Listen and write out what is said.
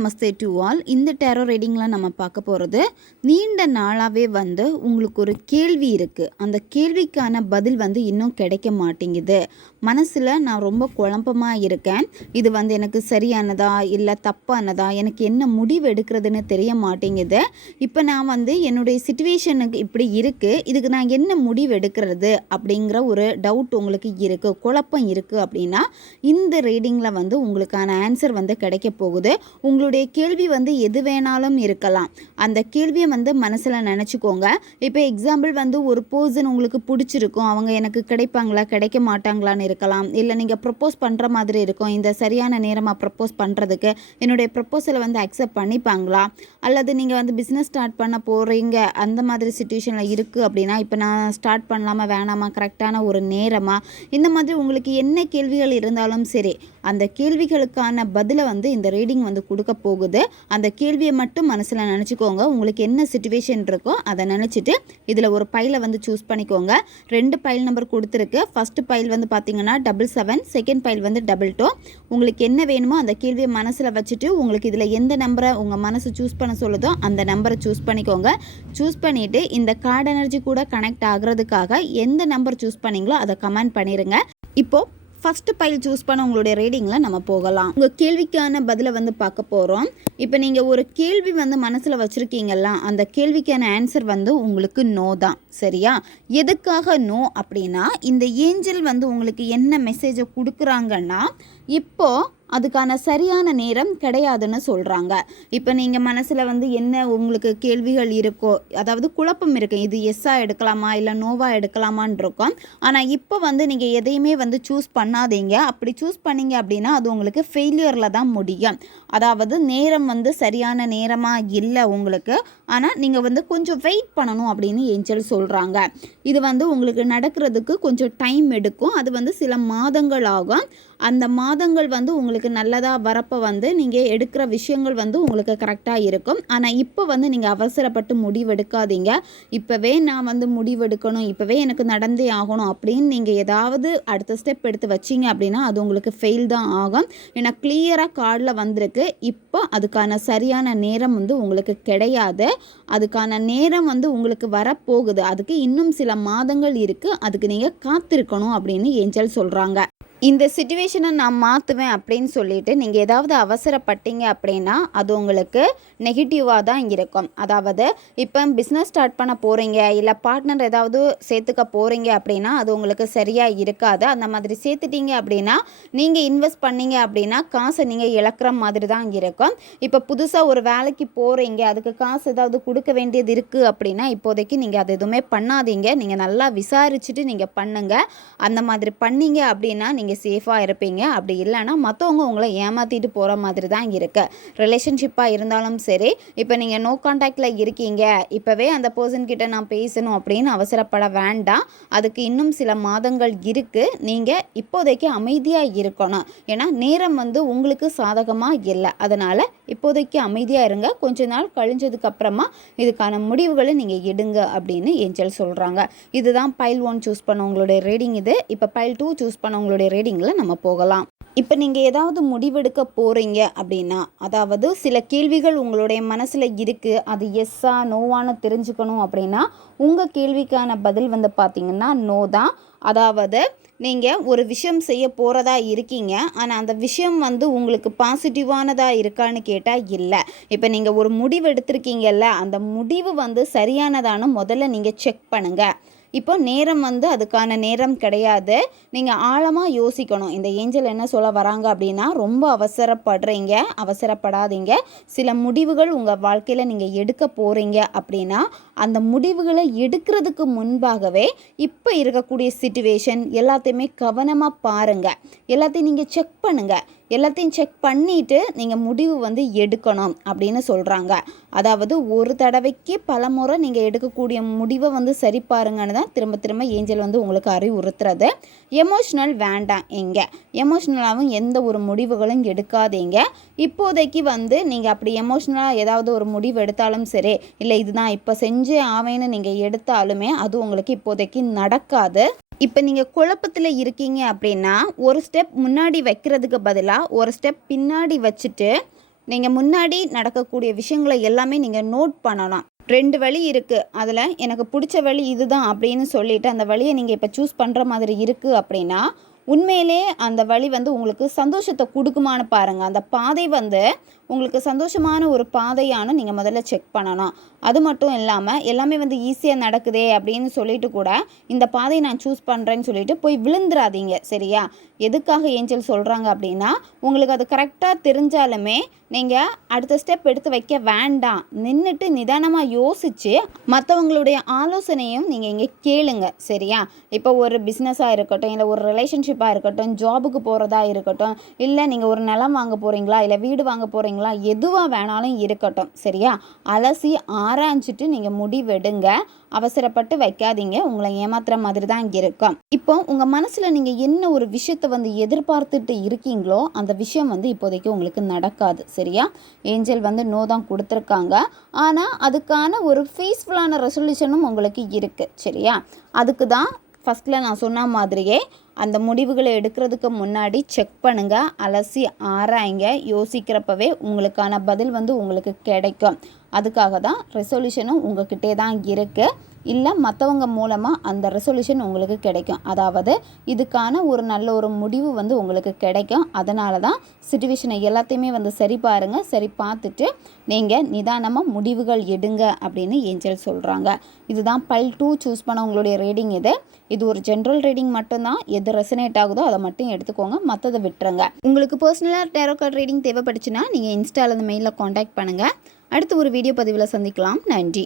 Namaste to all இந்த tarot ரீடிங்கில் நம்ம பார்க்க போகிறது நீண்ட நாளாகவே வந்து உங்களுக்கு ஒரு கேள்வி இருக்குது அந்த கேள்விக்கான பதில் வந்து இன்னும் கிடைக்க மாட்டேங்குது. மனசில் நான் ரொம்ப குழப்பமாக இருக்கேன். இது வந்து எனக்கு சரியானதா இல்லை தப்பானதா எனக்கு என்ன முடிவு எடுக்கிறதுன்னு தெரிய மாட்டேங்குது. இப்போ நான் வந்து என்னுடைய சுச்சுவேஷனுக்கு இப்படி இருக்குது இதுக்கு நான் என்ன முடிவு எடுக்கிறது அப்படிங்கிற ஒரு டவுட் உங்களுக்கு இருக்குது குழப்பம் இருக்குது அப்படின்னா இந்த ரீடிங்கில் வந்து உங்களுக்கான ஆன்சர் வந்து கிடைக்க போகுது. உங்களுடைய கேள்வி வந்து எது வேணாலும் இருக்கலாம். அந்த கேள்வியை வந்து மனசில் நினச்சிக்கோங்க. இப்போ எக்ஸாம்பிள் வந்து ஒரு பர்சன் உங்களுக்கு பிடிச்சிருக்கும். அவங்க எனக்கு கிடைப்பாங்களா கிடைக்க மாட்டாங்களான்னு இருக்கலாம். இல்லை நீங்கள் ப்ரப்போஸ் பண்ணுற மாதிரி இருக்கும். இந்த சரியான நேரமாக ப்ரப்போஸ் பண்ணுறதுக்கு என்னுடைய ப்ரப்போசலை வந்து அக்செப்ட் பண்ணிப்பாங்களா? அல்லது நீங்கள் வந்து பிஸ்னஸ் ஸ்டார்ட் பண்ண போகிறீங்க அந்த மாதிரி சுச்சுவேஷனில் இருக்குது அப்படின்னா இப்போ நான் ஸ்டார்ட் பண்ணலாமா வேணாமா கரெக்டான ஒரு நேரமா? இந்த மாதிரி உங்களுக்கு என்ன கேள்விகள் இருந்தாலும் சரி அந்த கேள்விகளுக்கான பதிலை வந்து இந்த ரீடிங் வந்து கொடுக்க போகுது. அந்த கேள்வியை மட்டும் மனசில் நினச்சிக்கோங்க. உங்களுக்கு என்ன சுச்சுவேஷன் இருக்கோ அதை நினச்சிட்டு இதில் ஒரு பைலை வந்து சூஸ் பண்ணிக்கோங்க. ரெண்டு பைல் நம்பர் கொடுத்துருக்கு. ஃபஸ்ட்டு பைல் வந்து பார்த்தீங்கன்னா டபுள் செவன் செகண்ட் ஃபைல் வந்து டபுள் டூ உங்களுக்கு என்ன வேணுமோ அந்த கேள்வியை மனசில் வச்சுட்டு உங்களுக்கு இதில் எந்த நம்பரை உங்கள் மனசு சூஸ் பண்ண சொல்லுதோ அந்த நம்பரை சூஸ் பண்ணிக்கோங்க. சூஸ் பண்ணிவிட்டு இந்த கார்டு எனர்ஜி கூட கனெக்ட் ஆகுறதுக்காக எந்த நம்பர் சூஸ் பண்ணீங்களோ அதை கமெண்ட் பண்ணிடுங்க இப்போது ஃபஸ்ட்டு பைல் சூஸ் பண்ண உங்களுடைய ரீடிங்கில் நம்ம போகலாம். உங்கள் கேள்விக்கான பதிலை வந்து பார்க்க போகிறோம் இப்போ நீங்கள் ஒரு கேள்வி வந்து மனசில் வச்சுருக்கீங்கல்ல அந்த கேள்விக்கான ஆன்சர் வந்து உங்களுக்கு நோ தான். சரியா? எதுக்காக நோ அப்படின்னா இந்த ஏஞ்சல் வந்து உங்களுக்கு என்ன மெசேஜை கொடுக்குறாங்கன்னா இப்போது அதுக்கான சரியான நேரம் கிடையாதுன்னு சொல்கிறாங்க இப்போ நீங்கள் மனசில் வந்து என்ன உங்களுக்கு கேள்விகள் இருக்கோ அதாவது குழப்பம் இருக்குது இது எஸ்ஸாக எடுக்கலாமா இல்லை நோவாக எடுக்கலாமான் இருக்கும். ஆனால் இப்போ வந்து நீங்கள் எதையுமே வந்து சூஸ் பண்ணாதீங்க. அப்படி சூஸ் பண்ணீங்க அப்படின்னா அது உங்களுக்கு ஃபெயிலியரில் தான் முடியும். அதாவது நேரம் வந்து சரியான நேரமாக இல்லை உங்களுக்கு. ஆனால் நீங்கள் வந்து கொஞ்சம் வெயிட் பண்ணணும் அப்படின்னு ஏஞ்சல் சொல்கிறாங்க இது வந்து உங்களுக்கு நடக்கிறதுக்கு கொஞ்சம் டைம் எடுக்கும். அது வந்து சில மாதங்கள் ஆகும். அந்த மாதங்கள் வந்து உங்களுக்கு நல்லதாக வரப்போ வந்து நீங்கள் எடுக்கிற விஷயங்கள் வந்து உங்களுக்கு கரெக்டாக இருக்கும். ஆனால் இப்போ வந்து நீங்கள் அவசரப்பட்டு முடிவெடுக்காதீங்க. இப்போவே நான் வந்து முடிவெடுக்கணும் இப்போவே எனக்கு நடந்தே ஆகணும் அப்படின்னு நீங்கள் ஏதாவது அடுத்த ஸ்டெப் எடுத்து வச்சிங்க அப்படின்னா அது உங்களுக்கு ஃபெயில் தான் ஆகும். ஏன்னா கிளியராக கார்டில் வந்திருக்கு. இப்போ அதுக்கான சரியான நேரம் வந்து உங்களுக்கு கிடையாது. அதுக்கான நேரம் வந்து உங்களுக்கு வரப்போகுது. அதுக்கு இன்னும் சில மாதங்கள் இருக்குது அதுக்கு நீங்கள் காத்திருக்கணும் அப்படின்னு ஏஞ்சல் சொல்கிறாங்க இந்த சுச்சுவேஷனை நான் மாற்றுவேன் அப்படின்னு சொல்லிட்டு நீங்கள் ஏதாவது அவசரப்பட்டீங்க அப்படின்னா அது உங்களுக்கு நெகட்டிவாக தான் இருக்கும். அதாவது இப்போ பிஸ்னஸ் ஸ்டார்ட் பண்ண போகிறீங்க இல்லை பார்ட்னர் ஏதாவது சேர்த்துக்க போகிறீங்க அப்படின்னா அது உங்களுக்கு சரியாக இருக்காது. அந்த மாதிரி சேர்த்துட்டீங்க அப்படின்னா நீங்கள் இன்வெஸ்ட் பண்ணீங்க அப்படின்னா காசை நீங்கள் இழக்கிற மாதிரி தான் இருக்கும். இப்போ புதுசாக ஒரு வேலைக்கு போகிறீங்க அதுக்கு காசு ஏதாவது கொடுக்க வேண்டியது இருக்குது அப்படின்னா இப்போதைக்கு நீங்கள் அது எதுவுமே பண்ணாதீங்க. நீங்கள் நல்லா விசாரிச்சுட்டு நீங்கள் பண்ணுங்கள் அந்த மாதிரி பண்ணீங்க அப்படின்னா நீங்கள் நீங்கள் சேஃபாக இருப்பீங்க. அப்படி இல்லைன்னா மற்றவங்க உங்களை ஏமாற்றிட்டு போகிற மாதிரி தான் இருக்குது ரிலேஷன்ஷிப்பாக இருந்தாலும் சரி இப்போ நீங்கள் நோ காண்டாக்டில் இருக்கீங்க. இப்போவே அந்த பர்சன் கிட்ட நான் பேசணும் அப்படின்னு அவசரப்பட வேண்டாம். அதுக்கு இன்னும் சில மாதங்கள் இருக்குது நீங்கள் இப்போதைக்கு அமைதியாக இருக்கணும். ஏன்னா நேரம் வந்து உங்களுக்கு சாதகமாக இல்லை. அதனால் இப்போதைக்கு அமைதியாக இருங்க. கொஞ்ச நாள் கழிஞ்சதுக்கப்புறமா இதுக்கான முடிவுகளை நீங்கள் எடுங்க அப்படின்னு ஏஞ்சல் சொல்கிறாங்க இதுதான் பைல் ஒன் சூஸ் பண்ணவங்களுடைய ரீடிங் இது. இப்போ பைல் டூ சூஸ் பண்ணவங்களுடைய ட்ரேடிங்கில் நம்ம போகலாம். இப்போ நீங்கள் ஏதாவது முடிவெடுக்க போகிறீங்க அப்படின்னா அதாவது சில கேள்விகள் உங்களுடைய மனசில் இருக்குது அது எஸ்ஸா நோவான்னு தெரிஞ்சுக்கணும் அப்படின்னா உங்கள் கேள்விக்கான பதில் வந்து பார்த்திங்கன்னா நோ தான். அதாவது நீங்கள் ஒரு விஷயம் செய்ய போகிறதா இருக்கீங்க ஆனால் அந்த விஷயம் வந்து உங்களுக்கு பாசிட்டிவானதாக இருக்கான்னு கேட்டால் இல்லை. இப்போ நீங்கள் ஒரு முடிவு எடுத்திருக்கீங்கல்ல அந்த முடிவு வந்து சரியானதான்னு முதல்ல நீங்கள் செக் பண்ணுங்கள் இப்போ நேரம் வந்து அதுக்கான நேரம் கிடையாது. நீங்கள் ஆழமாக யோசிக்கணும். இந்த ஏஞ்சல் என்ன சொல்ல வராங்க அப்படின்னா ரொம்ப அவசரப்படுறீங்க அவசரப்படாதீங்க. சில முடிவுகள் உங்கள் வாழ்க்கையில் நீங்கள் எடுக்க போகிறீங்க அப்படின்னா அந்த முடிவுகளை எடுக்கிறதுக்கு முன்பாகவே இப்போ இருக்கக்கூடிய சுச்சுவேஷன் எல்லாத்தையுமே கவனமாக பாருங்கள் எல்லாத்தையும் நீங்கள் செக் பண்ணுங்கள் எல்லாத்தையும் செக் பண்ணிவிட்டு நீங்கள் முடிவு வந்து எடுக்கணும் அப்படின்னு சொல்கிறாங்க அதாவது ஒரு தடவைக்கு பல முறை நீங்கள் எடுக்கக்கூடிய முடிவை வந்து சரி பாருங்கன்னு தான் திரும்ப திரும்ப ஏஞ்சல் வந்து உங்களுக்கு அறிவுறுத்துறது. எமோஷ்னல் வேண்டாம் எங்கே எமோஷ்னலாகவும் எந்த ஒரு முடிவுகளும் எடுக்காதீங்க. இப்போதைக்கு வந்து நீங்கள் அப்படி எமோஷ்னலாக ஏதாவது ஒரு முடிவு எடுத்தாலும் சரி இல்லை இதுதான் இப்போ செஞ்சே ஆவேன்னு நீங்கள் எடுத்தாலுமே அது உங்களுக்கு இப்போதைக்கு நடக்காது. இப்போ நீங்கள் குழப்பத்தில் இருக்கீங்க அப்படின்னா ஒரு ஸ்டெப் முன்னாடி வைக்கிறதுக்கு பதிலாக ஒரு ஸ்டெப் பின்னாடி வச்சுட்டு நீங்கள் முன்னாடி நடக்கக்கூடிய விஷயங்களை எல்லாமே நீங்கள் நோட் பண்ணலாம். ரெண்டு வழி இருக்குது அதில் எனக்கு பிடிச்ச வழி இதுதான் அப்படின்னு சொல்லிட்டு அந்த வழியை நீங்கள் இப்போ சூஸ் பண்ணுற மாதிரி இருக்குது அப்படின்னா உண்மையிலே அந்த வழி வந்து உங்களுக்கு சந்தோஷத்தை கொடுக்குமான்னு பாருங்கள் அந்த பாதை வந்து உங்களுக்கு சந்தோஷமான ஒரு பாதையானு நீங்கள் முதல்ல செக் பண்ணணும். அது மட்டும் இல்லாமல் எல்லாமே வந்து ஈஸியாக நடக்குதே அப்படின்னு சொல்லிட்டு கூட இந்த பாதையை நான் சூஸ் பண்ணுறேன்னு சொல்லிட்டு போய் விழுந்துடாதீங்க சரியா? எதுக்காக ஏஞ்சல் சொல்கிறாங்க அப்படின்னா உங்களுக்கு அது கரெக்டாக தெரிஞ்சாலுமே நீங்கள் அடுத்த ஸ்டெப் எடுத்து வைக்க வேண்டாம். நின்றுட்டு நிதானமாக யோசித்து மற்றவங்களுடைய ஆலோசனையும் நீங்கள் இங்கே கேளுங்க சரியா? இப்போ ஒரு பிஸ்னஸாக இருக்கட்டும் இல்லை ஒரு ரிலேஷன்ஷிப்பாக இருக்கட்டும் ஜாபுக்கு போகிறதா இருக்கட்டும் இல்லை நீங்கள் ஒரு நிலம் வாங்க போகிறீங்களா இல்லை வீடு வாங்க போகிறீங்களா எதுவாக வேணாலும் இருக்கட்டும் சரியா? அலசி ஆராய்ஞ்சிட்டு நீங்கள் முடிவெடுங்க. அவசரப்பட்டு வைக்காதீங்க. உங்களை ஏமாத்துற மாதிரி தான் இருக்கும். இப்போ உங்கள் மனசில் நீங்கள் என்ன ஒரு விஷயத்தை வந்து எதிர்பார்த்துட்டு இருக்கீங்களோ அந்த விஷயம் வந்து இப்போதைக்கு உங்களுக்கு நடக்காது சரியா? ஏஞ்சல் வந்து நோ தான் கொடுத்துருக்காங்க. ஆனால் அதுக்கான ஒரு ஃபீஸ்ஃபுல்லான ரெசல்யூஷனும் உங்களுக்கு இருக்குது சரியா? அதுக்கு தான் ஃபஸ்ட்டில் நான் சொன்ன மாதிரியே அந்த முடிவுகளை எடுக்கிறதுக்கு முன்னாடி செக் பண்ணுங்கள் அலசி ஆராய்ங்க யோசிக்கிறப்பவே உங்களுக்கான பதில் வந்து உங்களுக்கு கிடைக்கும். அதுக்காக தான் ரெசல்யூஷனும் உங்ககிட்டே தான் இருக்குது இல்லை மற்றவங்க மூலமாக அந்த ரெசொல்யூஷன் உங்களுக்கு கிடைக்கும். அதாவது இதுக்கான ஒரு நல்ல ஒரு முடிவு வந்து உங்களுக்கு கிடைக்கும். அதனால தான் சுச்சுவேஷனை எல்லாத்தையுமே வந்து சரி பாருங்கள் சரி பார்த்துட்டு நீங்கள் நிதானமாக முடிவுகள் எடுங்க அப்படின்னு ஏஞ்சல் சொல்கிறாங்க இதுதான் பல் டூ சூஸ் பண்ண உங்களுடைய ரீடிங் இது. இது ஒரு ஜென்ரல் ரீடிங் மட்டும்தான். எது ரெசனேட் ஆகுதோ அதை மட்டும் எடுத்துக்கோங்க. மற்றதை விட்டுருங்க. உங்களுக்கு பர்சனலாக டேரோக்கார்ட் ரீடிங் தேவைப்பட்டுச்சுன்னா நீங்கள் இன்ஸ்டாவில் அந்த மெயிலில் காண்டாக்ட் பண்ணுங்கள் அடுத்து ஒரு வீடியோ பதிவில் சந்திக்கலாம். நன்றி.